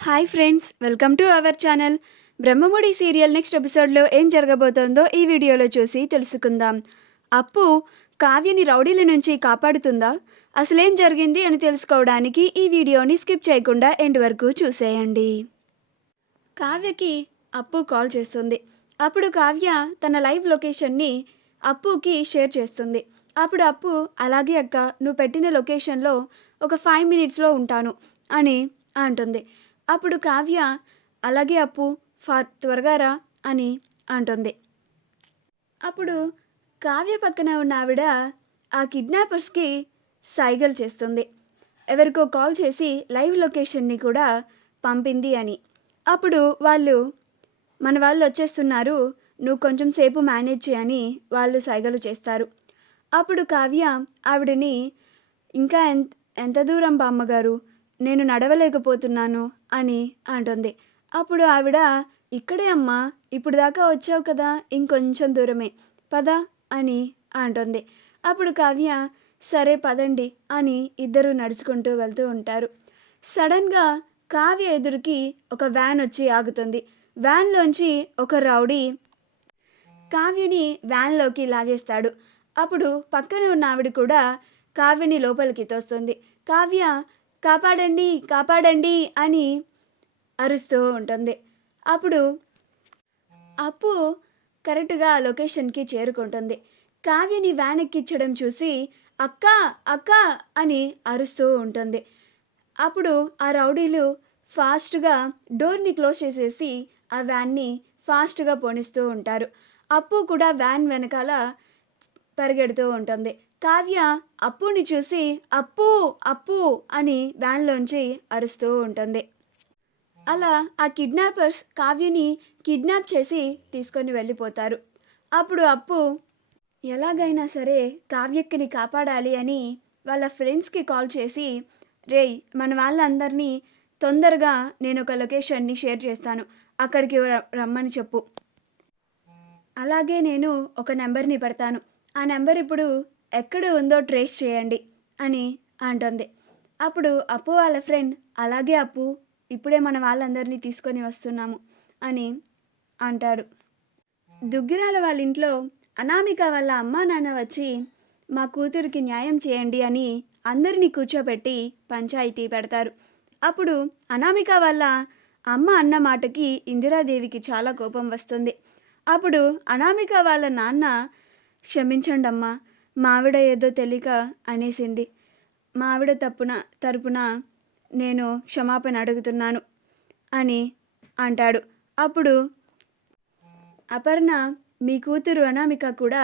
Hi friends, welcome to our channel. Brahmamudi serial next ఎపిసోడ్లో ఏం జరగబోతోందో ఈ వీడియోలో చూసి తెలుసుకుందాం. అప్పు కావ్యని రౌడీల నుంచి కాపాడుతుందా? అసలేం జరిగింది అని తెలుసుకోవడానికి ఈ వీడియోని స్కిప్ చేయకుండా ఎండ్ వరకు చూసేయండి. కావ్యకి అప్పు కాల్ చేస్తుంది. అప్పుడు కావ్య తన లైవ్ లొకేషన్ని అప్పుకి షేర్ చేస్తుంది. అప్పుడు అప్పు, అలాగే అక్క, నువ్వు పెట్టిన లొకేషన్లో ఒక 5 minutesలో ఉంటాను అని అంటుంది. అప్పుడు కావ్య, అలాగే అప్పు, త్వరగా రా అని అంటుంది. అప్పుడు కావ్య పక్కన ఉన్న ఆవిడ ఆ కిడ్నాపర్స్కి సైగలు చేస్తుంది. ఎవరికో కాల్ చేసి లైవ్ లొకేషన్ని కూడా పంపింది అని. అప్పుడు మన వాళ్ళు వచ్చేస్తున్నారు, నువ్వు కొంచెం సేపు మేనేజ్ చేయని వాళ్ళు సైగలు చేస్తారు. అప్పుడు కావ్య ఆవిడని, ఇంకా ఎంత దూరం బామ్మగారు, నేను నడవలేకపోతున్నాను అని అంటుంది. అప్పుడు ఆవిడ, ఇక్కడే అమ్మా, ఇప్పుడు దాకా వచ్చావు కదా, ఇంకొంచెం దూరమే, పద అని అంటుంది. అప్పుడు కావ్య, సరే పదండి అని ఇద్దరు నడుచుకుంటూ వెళ్తూ ఉంటారు. సడన్గా కావ్య ఎదురుకి ఒక వ్యాన్ వచ్చి ఆగుతుంది. వ్యాన్లోంచి ఒక రౌడీ కావ్యని వ్యాన్లోకి లాగేస్తాడు. అప్పుడు పక్కన ఉన్న ఆవిడ కూడా కావ్యని లోపలికి తోస్తుంది. కావ్య, కాపాడండి కాపాడండి అని అరుస్తూ ఉంటుంది. అప్పుడు అప్పు కరెక్ట్గా ఆ లొకేషన్కి చేరుకుంటుంది. కావ్యని వ్యాన్ ఎక్కించడం చూసి అక్క అక్క అని అరుస్తూ ఉంటుంది. అప్పుడు ఆ రౌడీలు ఫాస్ట్గా డోర్ని క్లోజ్ చేసేసి ఆ వ్యాన్ని ఫాస్ట్గా పోనిస్తూ ఉంటారు. అప్పు కూడా వ్యాన్ వెనకాల పరిగెడుతూ ఉంటుంది. కావ్య అప్పుని చూసి అప్పు అప్పు అని వ్యాన్లోంచి అరుస్తూ ఉంటుంది. అలా ఆ కిడ్నాపర్స్ కావ్యని కిడ్నాప్ చేసి తీసుకొని వెళ్ళిపోతారు. అప్పుడు అప్పు ఎలాగైనా సరే కావ్యక్కని కాపాడాలి అని వాళ్ళ ఫ్రెండ్స్కి కాల్ చేసి, రేయ్, మన వాళ్ళందరినీ తొందరగా నేను ఒక లొకేషన్ని షేర్ చేస్తాను, అక్కడికి రమ్మని చెప్పు, అలాగే నేను ఒక నెంబర్ని పెడతాను, ఆ నెంబర్ ఇప్పుడు ఎక్కడ ఉందో ట్రేస్ చేయండి అని అంటుంది. అప్పుడు అప్పు వాళ్ళ ఫ్రెండ్, అలాగే అప్పు, ఇప్పుడే మన వాళ్ళందరినీ తీసుకొని వస్తున్నాము అని అంటాడు. దుగ్గిరాల వాళ్ళ ఇంట్లో అనామిక వాళ్ళ అమ్మా నాన్న వచ్చి మా కూతురికి న్యాయం చేయండి అని అందరినీ కూర్చోబెట్టి పంచాయతీ పెడతారు. అప్పుడు అనామిక వాళ్ళ అమ్మ అన్న మాటకి ఇందిరాదేవికి చాలా కోపం వస్తుంది. అప్పుడు అనామిక వాళ్ళ నాన్న, క్షమించండమ్మా, మావిడ ఏదో తెలియక అనేసింది, మావిడ తరపున నేను క్షమాపణ అడుగుతున్నాను అని అంటాడు. అప్పుడు అపర్ణ, మీ కూతురు అనామిక కూడా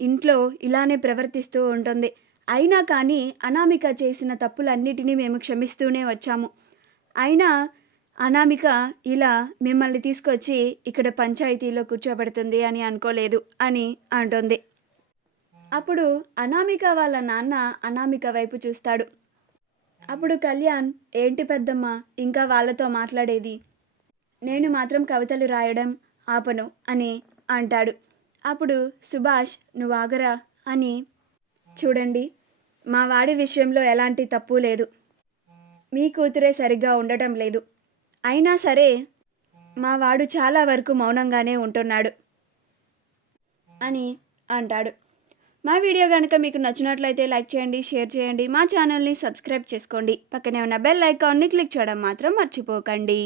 ఇంట్లో ఇలానే ప్రవర్తిస్తూ ఉంటుంది, అయినా కానీ అనామిక చేసిన తప్పులన్నిటినీ మేము క్షమిస్తూనే వచ్చాము, అయినా అనామిక ఇలా మిమ్మల్ని తీసుకొచ్చి ఇక్కడ పంచాయతీలో కూర్చోబెడుతుంది అని అనుకోలేదు అని అంటుంది. అప్పుడు అనామిక వాళ్ళ నాన్న అనామిక వైపు చూస్తాడు. అప్పుడు కళ్యాణ్, ఏంటి పెద్దమ్మ ఇంకా వాళ్ళతో మాట్లాడేది, నేను మాత్రం కవితలు రాయడం ఆపను అని అంటాడు. అప్పుడు సుభాష్, నువ్వు ఆగరా అని, చూడండి, మా వాడి విషయంలో ఎలాంటి తప్పు లేదు, మీ కూతురే సరిగ్గా ఉండటం లేదు, అయినా సరే మా వాడు చాలా వరకు మౌనంగానే ఉంటున్నాడు అని అంటాడు. మా వీడియో కనుక మీకు నచ్చినట్లయితే లైక్ చేయండి, షేర్ చేయండి, మా ఛానల్ని సబ్స్క్రైబ్ చేసుకోండి, పక్కనే ఉన్న బెల్ ఐకాన్ని క్లిక్ చేయడం మాత్రం మర్చిపోకండి.